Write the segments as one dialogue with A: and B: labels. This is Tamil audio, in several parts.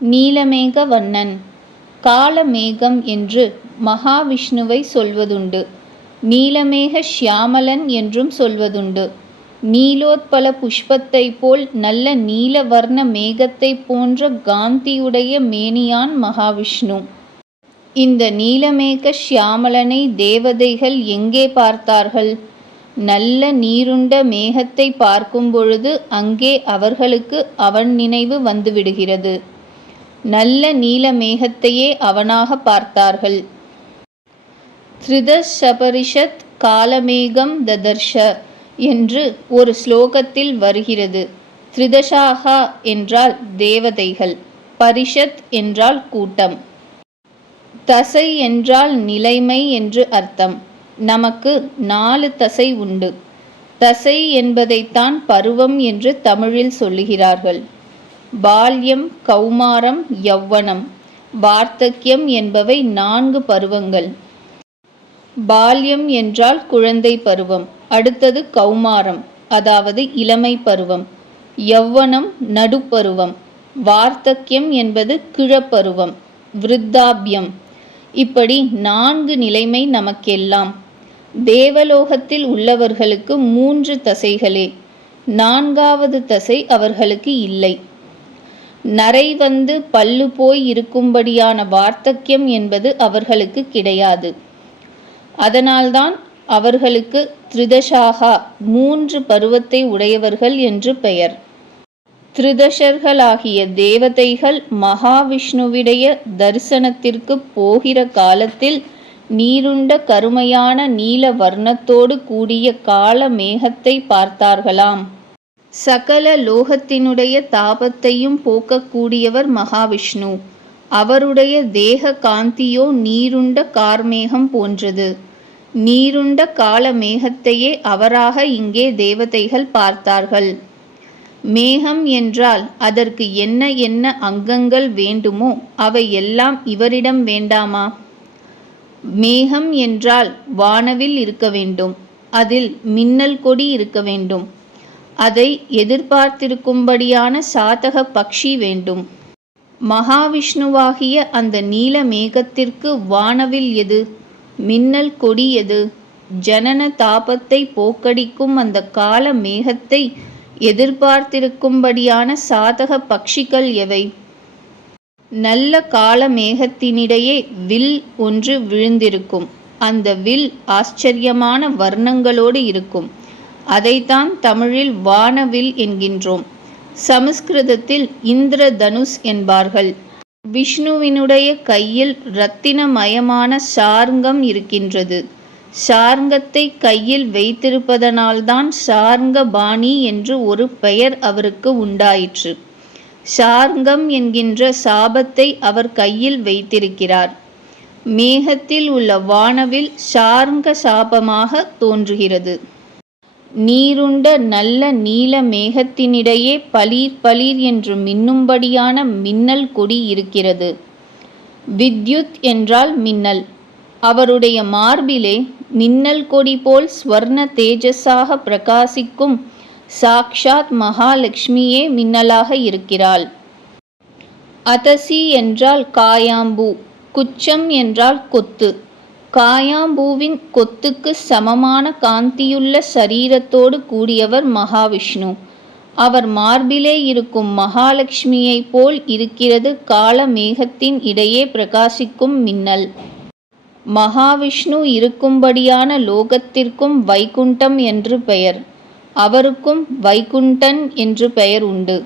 A: நீலமேக வண்ணன் காலமேகம் என்று மகாவிஷ்ணுவை சொல்வதுண்டு. நீலமேக ஷியாமலன் என்றும் சொல்வதுண்டு. நீலோத்பல புஷ்பத்தைப் போல் நல்ல நீல வர்ண மேகத்தைப் போன்ற காந்தியுடைய மேனியான் மகாவிஷ்ணு. இந்த நீலமேக ஷியாமலனை தேவதைகள் எங்கே பார்த்தார்கள்? நல்ல நீருண்ட மேகத்தை பார்க்கும் பொழுது அங்கே அவர்களுக்கு அவன் நினைவு வந்துவிடுகிறது. நல்ல நீல மேகத்தையே அவனாக பார்த்தார்கள். திருதஷபரிஷத் காலமேகம் ததர்ஷ என்று ஒரு ஸ்லோகத்தில் வருகிறது. திரிதஷாகா என்றால் தேவதைகள் பரிஷத் என்றால் கூட்டம். தசை என்றால் நிலைமை என்று அர்த்தம். நமக்கு நாலு தசை உண்டு. தசை என்பதைத்தான் பருவம் என்று தமிழில் சொல்லுகிறார்கள். பால்யம் கௌமாரம் யௌவனம். வார்த்தக்கியம் என்பவை நான்கு பருவங்கள். பால்யம் என்றால் குழந்தை பருவம் அடுத்தது கௌமாரம் அதாவது இளமை பருவம். யௌவனம் நடுப்பருவம். வார்த்தக்கியம் என்பது கிழப்பருவம் விருத்தாபியம். இப்படி நான்கு நிலைமை நமக்கெல்லாம். தேவலோகத்தில் உள்ளவர்களுக்கு மூன்று தசைகளே நான்காவது தசை அவர்களுக்கு இல்லை. நரை வந்து பல்லு போய் இருக்கும்படியான வார்த்தக்கியம் என்பது அவர்களுக்கு கிடையாது. அதனால்தான் அவர்களுக்கு திரிதஷாகா மூன்று பருவத்தை உடையவர்கள் என்று பெயர். திரிதஷர்களாகிய தேவதைகள் மகாவிஷ்ணுவிடைய தரிசனத்திற்கு போகிற காலத்தில் நீருண்ட கருமையான நீல வர்ணத்தோடு கூடிய கால மேகத்தை பார்த்தார்களாம். சகல லோகத்தினுடைய தாபத்தையும் போக்கக்கூடியவர் மகாவிஷ்ணு. அவருடைய தேக காந்தியோ நீருண்ட கார்மேகம் போன்றது. நீருண்ட கால மேகத்தையே அவராக இங்கே தேவதைகள் பார்த்தார்கள். மேகம் என்றால் அதற்கு என்ன என்ன அங்கங்கள் வேண்டுமோ அவை எல்லாம் இவரிடம் வேண்டாமா? மேகம் என்றால் வானவில் இருக்க வேண்டும். அதில் மின்னல் கொடி இருக்க வேண்டும். அதை எதிர்பார்த்திருக்கும்படியான சாதக பக்ஷி வேண்டும். மகாவிஷ்ணுவாகிய அந்த நீல மேகத்திற்கு வானவில் எது? மின்னல் கொடி எது? ஜனன தாபத்தை போக்கடிக்கும் அந்த கால மேகத்தை எதிர்பார்த்திருக்கும்படியான சாதக பட்சிகள் எவை? நல்ல கால மேகத்தினிடையே வில் ஒன்று விழுந்திருக்கும். அந்த வில் ஆச்சரியமான வர்ணங்களோடு இருக்கும். அதைத்தான் தமிழில் வானவில் என்கின்றோம். சமஸ்கிருதத்தில் இந்திர தனுஷ் என்பார்கள். விஷ்ணுவினுடைய கையில் இரத்தினமயமான சார்ங்கம் இருக்கின்றது. சார்ங்கத்தை கையில் வைத்திருப்பதனால்தான் சார்ங்கபாணி என்று ஒரு பெயர் அவருக்கு உண்டாயிற்று. சார்ங்கம் என்கின்ற சாபத்தை அவர் கையில் வைத்திருக்கிறார். மேகத்தில் உள்ள வானவில் சார்ங்க சாபமாக தோன்றுகிறது. நீருண்ட நல்ல நீல மேகத்தினிடையே பளீர் பளீர் என்று மின்னும்படியான மின்னல் கொடி இருக்கிறது. வித்யுத் என்றால் மின்னல். அவருடைய மார்பிலே மின்னல் கொடி போல் ஸ்வர்ண தேஜஸாக பிரகாசிக்கும் சாக்ஷாத் மகாலட்சுமியே மின்னலாக இருக்கிறாள். அதசி என்றால் காயாம்பூ குச்சம் என்றால் கொத்து. காயாம்பூவின் கொத்துக்கு சமமான காந்தியுள்ள சரீரத்தோடு கூடியவர் மகாவிஷ்ணு. அவர் மார்பிலே இருக்கும் மகாலட்சுமியைப் போல் இருக்கிறது கால மேகத்தின் இடையே பிரகாசிக்கும் மின்னல். மகாவிஷ்ணு இருக்கும்படியான லோகத்திற்கும் வைகுண்டம் என்று பெயர். அவருக்கும் வைகுண்டன் என்று பெயர் உண்டு.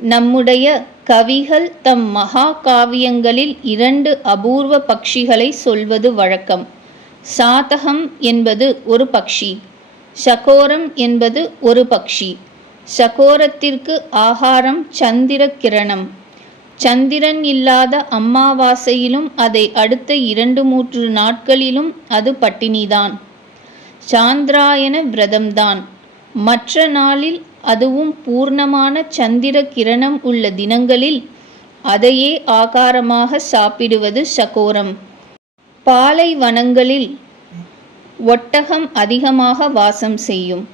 A: நம்முடைய கவிகள் தம் மகா காவியங்களில் இரண்டு அபூர்வ பக்ஷிகளை சொல்வது வழக்கம். சாதகம் என்பது ஒரு பக்ஷி. சகோரம் என்பது ஒரு பக்ஷி. சகோரத்திற்கு ஆகாரம் சந்திர கிரணம். சந்திரன் இல்லாத அம்மாவாசையிலும் அதை அடுத்த இரண்டு மூன்று நாட்களிலும் அது பட்டினிதான். சாந்திராயன விரதம்தான். மற்ற நாளில் அதுவும் பூர்ணமான சந்திர கிரணம் உள்ள தினங்களில் அதையே ஆகாரமாக சாப்பிடுவது சகோரம். பாலைவனங்களில் ஒட்டகம் அதிகமாக வாசம் செய்யும்.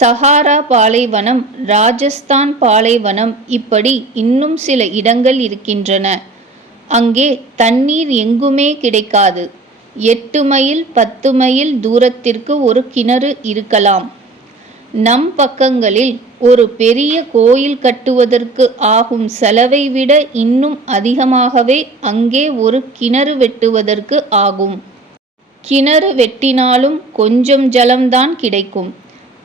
A: சஹாரா பாலைவனம் ராஜஸ்தான் பாலைவனம் இப்படி இன்னும் சில இடங்கள் இருக்கின்றன. அங்கே தண்ணீர் எங்குமே கிடைக்காது. எட்டு மைல் பத்து மைல் தூரத்திற்கு ஒரு கிணறு இருக்கலாம். நம் பக்கங்களில் ஒரு பெரிய கோயில் கட்டுவதற்கு ஆகும் செலவை விட இன்னும் அதிகமாகவே அங்கே ஒரு கிணறு வெட்டுவதற்கு ஆகும். கிணறு வெட்டினாலும் கொஞ்சம் ஜலம்தான் கிடைக்கும்.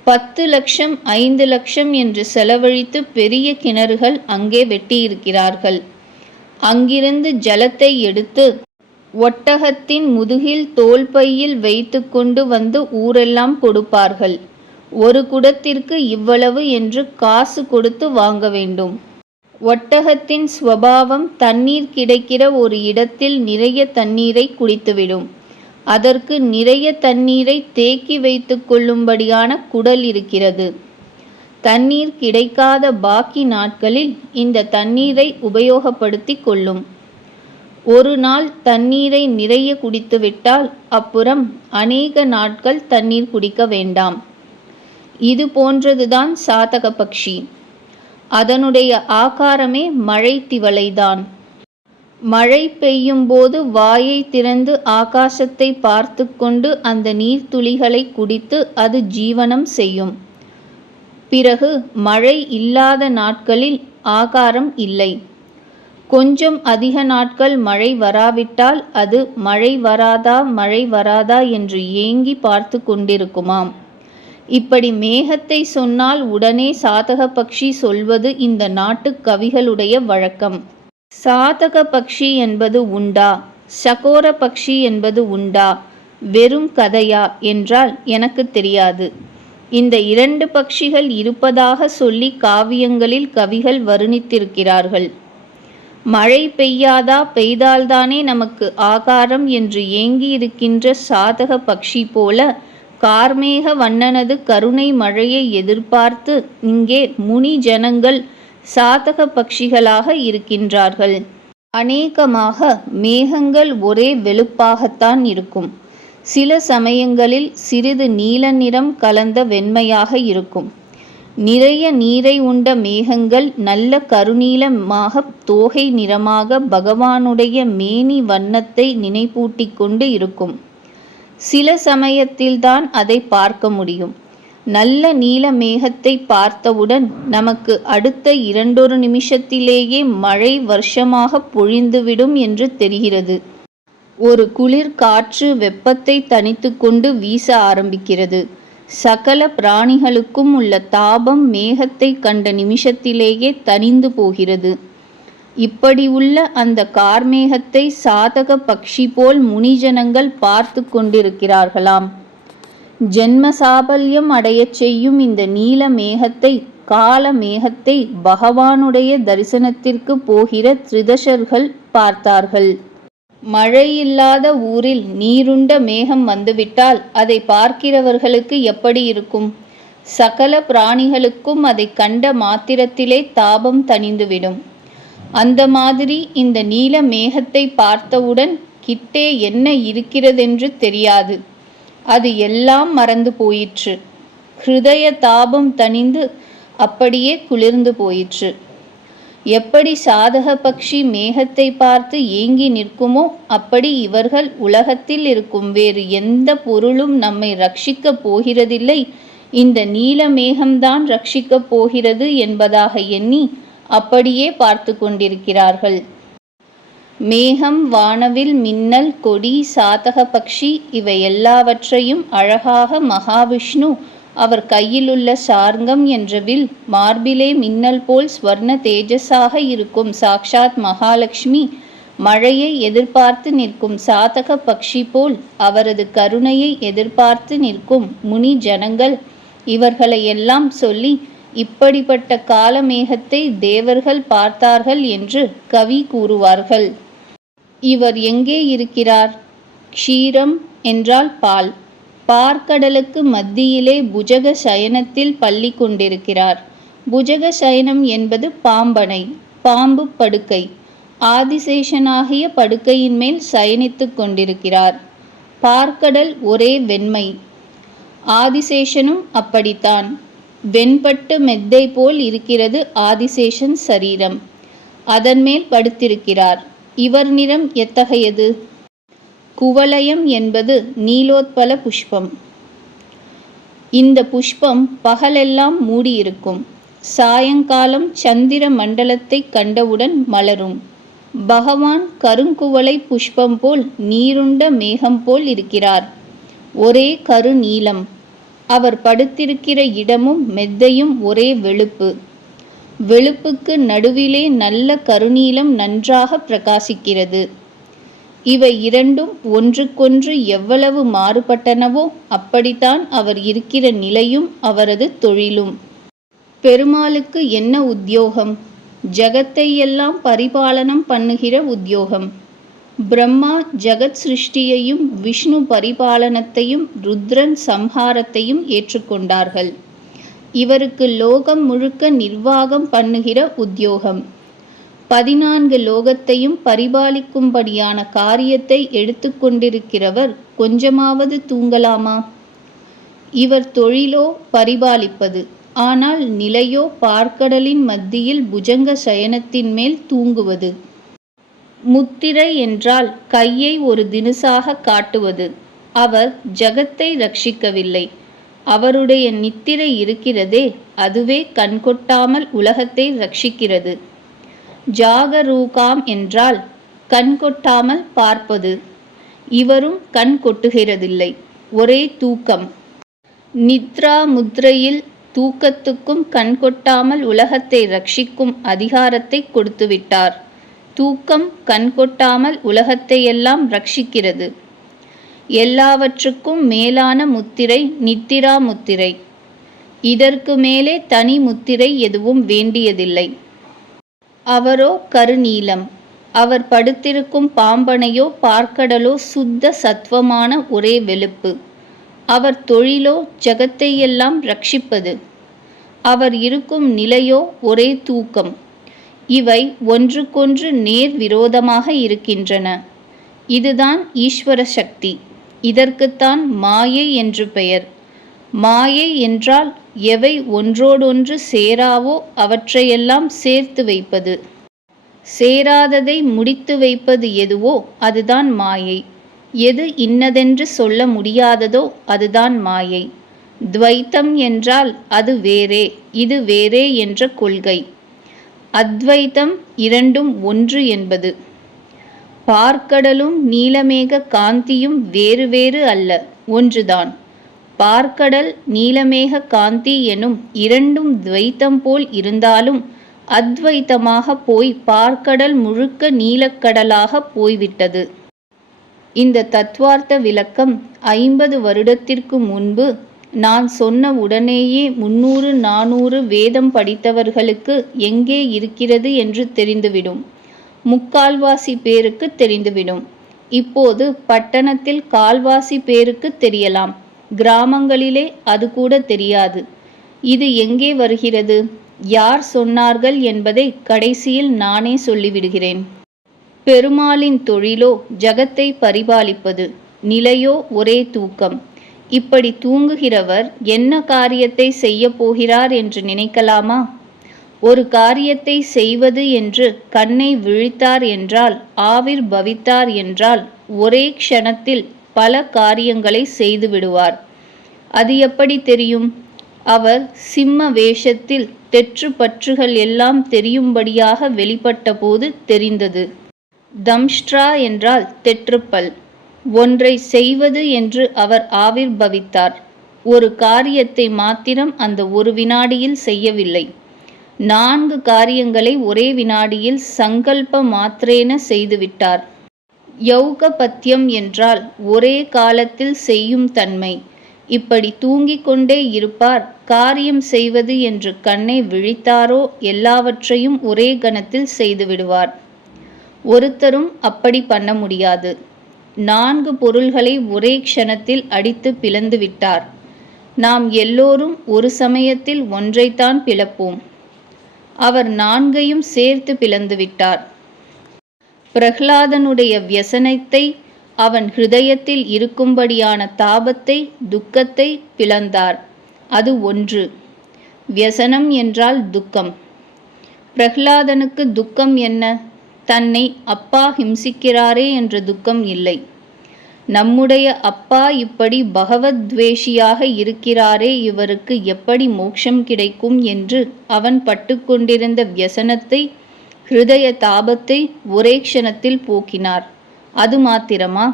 A: பத்து லட்சம் ஐந்து லட்சம் என்று செலவழித்து பெரிய கிணறுகள் அங்கே வெட்டியிருக்கிறார்கள். அங்கிருந்து ஜலத்தை எடுத்து ஒட்டகத்தின் முதுகில் தோல்பையில் வைத்து கொண்டு வந்து ஊரெல்லாம் கொடுப்பார்கள். ஒரு குடத்திற்கு இவ்வளவு என்று காசு கொடுத்து வாங்க வேண்டும். ஒட்டகத்தின் ஸ்வபாவம் தண்ணீர் கிடைக்கிற ஒரு இடத்தில் நிறைய தண்ணீரை குடித்துவிடும். அதற்கு நிறைய தண்ணீரை தேக்கி வைத்து கொள்ளும்படியான குடல் இருக்கிறது. தண்ணீர் கிடைக்காத பாக்கி நாட்களில் இந்த தண்ணீரை உபயோகப்படுத்தி கொள்ளும். ஒரு நாள் தண்ணீரை நிறைய குடித்துவிட்டால் அப்புறம் அநேக நாட்கள் தண்ணீர் குடிக்க வேண்டாம். இது போன்றதுதான் சாதக பக்ஷி. அதனுடைய ஆகாரமே மழை திவலைதான். மழை பெய்யும் போது வாயை திறந்து ஆகாசத்தை பார்த்து கொண்டு அந்த நீர்த்துளிகளை குடித்து அது ஜீவனம் செய்யும். பிறகு மழை இல்லாத நாட்களில் ஆகாரம் இல்லை. கொஞ்சம் அதிக நாட்கள் மழை வராவிட்டால் அது மழை வராதா மழை வராதா என்று ஏங்கி பார்த்து கொண்டிருக்குமாம். இப்படி மேகத்தை சொன்னால் உடனே சாதக பக்ஷி சொல்வது இந்த நாட்டு கவிகளுடைய வழக்கம். சாதக பக்ஷி என்பது உண்டா? சகோர பக்ஷி என்பது உண்டா? வெறும் கதையா என்றால் எனக்கு தெரியாது. இந்த இரண்டு பட்சிகள் இருப்பதாக சொல்லி காவியங்களில் கவிகள் வருணித்திருக்கிறார்கள். மழை பெய்யாதா பெய்தால்தானே நமக்கு ஆகாரம் என்று ஏங்கியிருக்கின்ற சாதக பக்ஷி போல கார்மேக வண்ணனது கருணை மழையை எதிர்பார்த்து இங்கே முனி ஜனங்கள் சாதக பக்ஷிகளாக இருக்கின்றார்கள். அநேகமாக மேகங்கள் ஒரே வெளுப்பாகத்தான் இருக்கும். சில சமயங்களில் சிறிது நீல நிறம் கலந்த வெண்மையாக இருக்கும். நிறைய நீரை உண்ட மேகங்கள் நல்ல கருநீலமாக தோகை நிறமாக பகவானுடைய மேனி வண்ணத்தை நினைப்பூட்டிக் கொண்டு இருக்கும். சில சமயத்தில்தான் அதை பார்க்க முடியும். நல்ல நீல மேகத்தை பார்த்தவுடன் நமக்கு அடுத்த இரண்டொரு நிமிஷத்திலேயே மழை வருஷமாக பொழிந்துவிடும் என்று தெரிகிறது. ஒரு குளிர் காற்று வெப்பத்தை தனித்து கொண்டு வீச ஆரம்பிக்கிறது. சகல பிராணிகளுக்கும் உள்ள தாபம் மேகத்தை கண்ட நிமிஷத்திலேயே தணிந்து போகிறது. இப்படி உள்ள அந்த கார்மேகத்தை சாதக பக்ஷி போல் முனிஜனங்கள் பார்த்து கொண்டிருக்கிறார்களாம். ஜென்ம சாபல்யம் அடையச் செய்யும் இந்த நீல மேகத்தை கால மேகத்தை பகவானுடைய தரிசனத்திற்கு போகிற திரிதஷர்கள் பார்த்தார்கள். மழையில்லாத ஊரில் நீருண்ட மேகம் வந்துவிட்டால் அதை பார்க்கிறவர்களுக்கு எப்படி இருக்கும்? சகல பிராணிகளுக்கும் அதை கண்ட மாத்திரத்திலே தாபம் தணிந்துவிடும். அந்த மாதிரி இந்த நீல மேகத்தை பார்த்தவுடன் கிட்டே என்ன இருக்கிறதென்று தெரியாது. அது எல்லாம் மறந்து போயிற்று. ஹிருதய தாபம் தணிந்து அப்படியே குளிர்ந்து போயிற்று. எப்படி சாதக பக்ஷி மேகத்தை பார்த்து ஏங்கி நிற்குமோ அப்படி இவர்கள் உலகத்தில் இருக்கும் வேறு எந்த பொருளும் நம்மை ரட்சிக்கப் போகிறதில்லை. இந்த நீல மேகம்தான் ரட்சிக்கப் போகிறது என்பதாக எண்ணி அப்படியே பார்த்து கொண்டிருக்கிறார்கள். மேகம் வானவில் மின்னல் கொடி சாதக பக்ஷி இவை எல்லாவற்றையும் அழகாக மகாவிஷ்ணு அவர் கையிலுள்ள சார்ங்கம் என்ற வில் மார்பிலே மின்னல் போல் ஸ்வர்ண தேஜஸாக இருக்கும் சாக்ஷாத் மகாலட்சுமி மழையை எதிர்பார்த்து நிற்கும் சாதக பக்ஷி போல் அவரது கருணையை எதிர்பார்த்து நிற்கும் முனி ஜனங்கள் இவர்களையெல்லாம் சொல்லி இப்படிப்பட்ட காலமேகத்தை தேவர்கள் பார்த்தார்கள் என்று கவி கூறுவார்கள். இவர் எங்கே இருக்கிறார்? க்ஷீரம் என்றால் பால். பார்க்கடலுக்கு மத்தியிலே புஜக சயனத்தில் பள்ளி கொண்டிருக்கிறார் புஜக சயனம் என்பது பாம்பனை பாம்பு படுக்கை. ஆதிசேஷனாகிய படுக்கையின் மேல் சயனித்து கொண்டிருக்கிறார். பார்க்கடல் ஒரே வெண்மை. ஆதிசேஷனும் அப்படித்தான். வெண்பட்டு மெத்தை போல் இருக்கிறது ஆதிசேஷன் சரீரம். அதன் மேல் படுத்திருக்கிறார். இவர் நிறம் எத்தகையது? குவலயம் என்பது நீலோத்பல புஷ்பம். இந்த புஷ்பம் பகலெல்லாம் மூடியிருக்கும். சாயங்காலம் சந்திர மண்டலத்தை கண்டவுடன் மலரும். பகவான் கருங்குவளை புஷ்பம் போல் நீருண்ட மேகம் போல் இருக்கிறார். ஒரே கருநீலம் அவர் படுத்திருக்கிற இடமும் மெத்தையும் ஒரே வெளுப்பு. வெளுப்புக்கு நடுவிலே நல்ல கருநீலம் நன்றாக பிரகாசிக்கிறது. இவை இரண்டும் ஒன்றுக்கொன்று எவ்வளவு மாறுபட்டனவோ அப்படித்தான் அவர் இருக்கிற நிலையும் அவரது தொழிலும். பெருமாளுக்கு என்ன உத்தியோகம்? ஜகத்தை எல்லாம் பரிபாலனம் பண்ணுகிற உத்தியோகம். பிரம்மா ஜகத் சிருஷ்டியையும் விஷ்ணு பரிபாலனத்தையும் ருத்ரன் சம்ஹாரத்தையும் ஏற்றுக்கொண்டார்கள். இவருக்கு லோகம் முழுக்க நிர்வாகம் பண்ணுகிற உத்தியோகம். பதினான்கு லோகத்தையும் பரிபாலிக்கும்படியான காரியத்தை எடுத்துக்கொண்டிருக்கிறவர் கொஞ்சமாவது தூங்கலாமா? இவர் தொழிலோ பரிபாலிப்பது ஆனால் நிலையோ பார்க்கடலின் மத்தியில் புஜங்க சயனத்தின் மேல் தூங்குவது. முத்திரை என்றால் கையை ஒரு தினுசாக காட்டுவது. அவர் ஜகத்தை ரட்சிக்கவில்லை. அவருடைய நித்திரை இருக்கிறதே அதுவே கண்கொட்டாமல் உலகத்தை ரட்சிக்கிறது. ஜாகரூகாம் என்றால் கண்கொட்டாமல் பார்ப்பது. இவரும் கண் கொட்டுகிறதில்லை ஒரே தூக்கம். நித்ரா முத்ரையில் தூக்கத்துக்கும் கண்கொட்டாமல் உலகத்தை ரட்சிக்கும் அதிகாரத்தை கொடுத்துவிட்டார். தூக்கம் கண் கொட்டாமல் உலகத்தையெல்லாம் ரட்சிக்கிறது. எல்லாவற்றுக்கும் மேலான முத்திரை நித்திரா முத்திரை. இதற்கு மேலே தனி முத்திரை எதுவும் வேண்டியதில்லை. அவரோ கருநீலம். அவர் படுத்திருக்கும் பாம்பனையோ பார்க்கடலோ சுத்த சத்வமான ஒரே வெளுப்பு. அவர் தொழிலோ ஜகத்தையெல்லாம் ரட்சிப்பது. அவர் இருக்கும் நிலையோ ஒரே தூக்கம். இவை ஒன்றுக்கொன்று நேர் விரோதமாக இருக்கின்றன. இதுதான் ஈஸ்வர சக்தி. இதற்குத்தான் மாயை என்று பெயர். மாயை என்றால் எவை ஒன்றோடொன்று சேராவோ அவற்றையெல்லாம் சேர்த்து வைப்பது. சேராததை முடித்து வைப்பது எதுவோ அதுதான் மாயை. எது இன்னதென்று சொல்ல முடியாததோ அதுதான் மாயை. துவைத்தம் என்றால் அது வேறே இது வேறே என்ற கொள்கை. அத்வைத்தம் இரண்டும் ஒன்று என்பது. பார்க்கடலும் நீலமேக காந்தியும் வேறு வேறு அல்ல ஒன்றுதான். பார்க்கடல் நீலமேக காந்தி எனும் இரண்டும் துவைத்தம் போல் இருந்தாலும் அத்வைத்தமாக போய் பார்க்கடல் முழுக்க நீலக்கடலாக போய்விட்டது. இந்த தத்துவார்த்த விளக்கம் ஐம்பது வருடத்திற்கு முன்பு நான் சொன்ன உடனேயே முன்னூறு நானூறு வேதம் படித்தவர்களுக்கு எங்கே இருக்கிறது என்று தெரிந்துவிடும். முக்கால்வாசி பேருக்கு தெரிந்துவிடும். இப்போது பட்டணத்தில் கால்வாசி பேருக்கு தெரியலாம். கிராமங்களிலே அது கூட தெரியாது. இது எங்கே வருகிறது? யார் சொன்னார்கள் என்பதை கடைசியில் நானே சொல்லிவிடுகிறேன். பெருமாளின் தொழிலோ ஜகத்தை பரிபாலிப்பது. நிலையோ ஒரே தூக்கம். இப்படி தூங்குகிறவர் என்ன காரியத்தை செய்ய போகிறார் என்று நினைக்கலாமா? ஒரு காரியத்தை செய்வது என்று கண்ணை விழித்தார் என்றால் ஆவிர் பவித்தார் என்றால் ஒரே க்ஷணத்தில் பல காரியங்களை செய்து விடுவார். அது எப்படி தெரியும்? அவர் சிம்ம வேஷத்தில் தெற்று பற்றுகள் எல்லாம் தெரியும்படியாக வெளிப்பட்டபோது தெரிந்தது. தம்ஷ்ட்ரா என்றால் தெற்றுப்பல். ஒன்றை செய்வது என்று அவர் ஆவிர்பவித்தார். ஒரு காரியத்தை மாத்திரம் அந்த ஒரு வினாடியில் செய்யவில்லை. நான்கு காரியங்களை ஒரே வினாடியில் சங்கல்ப மாத்திரேன செய்துவிட்டார். யௌகபத்தியம் என்றால் ஒரே காலத்தில் செய்யும் தன்மை. இப்படி தூங்கிக் கொண்டே இருப்பார் காரியம் செய்வது என்று கண்ணை விழித்தாரோ எல்லாவற்றையும் ஒரே கணத்தில் செய்துவிடுவார். ஒருத்தரும் அப்படி பண்ண முடியாது. நான்கு பொருள்களை ஒரே க்ஷணத்தில் அடித்து பிளந்து விட்டார் நாம் எல்லோரும் ஒரு சமயத்தில் ஒன்றைத்தான் பிளப்போம். அவர் நான்கையும் சேர்த்து பிளந்து விட்டார் பிரஹ்லாதனுடைய வியசனத்தை அவன் ஹிருதயத்தில் இருக்கும்படியான தாபத்தை துக்கத்தை பிளந்தார். அது ஒன்று. வியசனம் என்றால் துக்கம். பிரஹ்லாதனுக்கு துக்கம் என்ன? தன்னை அப்பா ஹிம்சிக்கிறாரே என்ற துக்கம் இல்லை. நம்முடைய அப்பா இப்படி பகவத்வேஷியாக இருக்கிறாரே இவருக்கு எப்படி மோட்சம் கிடைக்கும் என்று அவன் பட்டுக்கொண்டிருந்த வியசனத்தை ஹிருதய தாபத்தை ஒரே க்ஷணத்தில் போக்கினார். அது மாத்திரமா?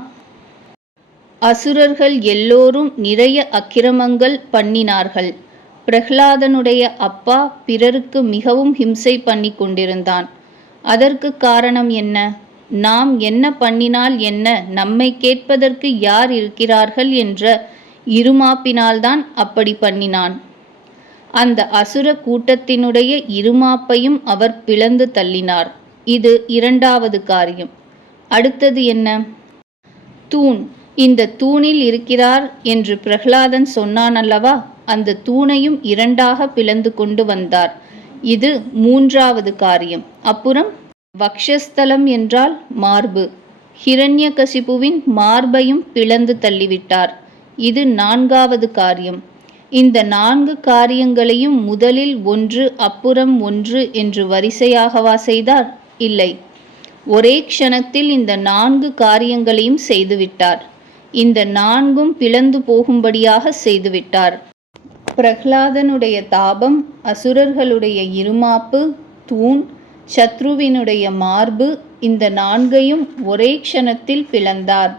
A: அசுரர்கள் எல்லோரும் நிறைய அக்கிரமங்கள் பண்ணினார்கள். பிரஹ்லாதனுடைய அப்பா பிறருக்கு மிகவும் ஹிம்சை பண்ணி கொண்டிருந்தான். அதற்கு காரணம் என்ன? நாம் என்ன பண்ணினால் என்ன? நம்மை கேட்பதற்கு யார் இருக்கிறார்கள் என்ற இருமாப்பினால்தான் அப்படி பண்ணினான். அந்த அசுர கூட்டத்தினுடைய இருமாப்பையும் அவர் பிளந்து தள்ளினார். இது இரண்டாவது காரியம். அடுத்தது என்ன? தூண். இந்த தூணில் இருக்கிறார் என்று பிரகலாதன் சொன்னான் அல்லவா? அந்த தூணையும் இரண்டாக பிளந்து கொண்டு வந்தார். இது மூன்றாவது காரியம். அப்புறம் வக்ஷஸ்தலம் என்றால் மார்பு. ஹிரண்யகசிபுவின் மார்பையும் பிளந்து தள்ளிவிட்டார். இது நான்காவது காரியம். இந்த நான்கு காரியங்களையும் முதலில் ஒன்று அப்புறம் ஒன்று என்று வரிசையாகவா செய்தார்? இல்லை. ஒரே க்ஷணத்தில் இந்த நான்கு காரியங்களையும் செய்துவிட்டார். இந்த நான்கும் பிளந்து போகும்படியாக செய்துவிட்டார். பிரஹ்லாதனுடைய தாபம் அசுரர்களுடைய இருமாப்பு தூண் சத்ருவினுடைய மார்பு இந்த நான்கையும் ஒரே க்ஷணத்தில் பிளந்தார்.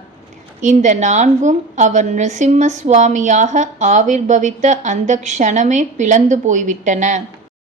A: இந்த நான்கும் அவர் நிருசிம்ம சுவாமியாக ஆவிர்பவித்த அந்த க்ஷணமே பிளந்து போய்விட்டன.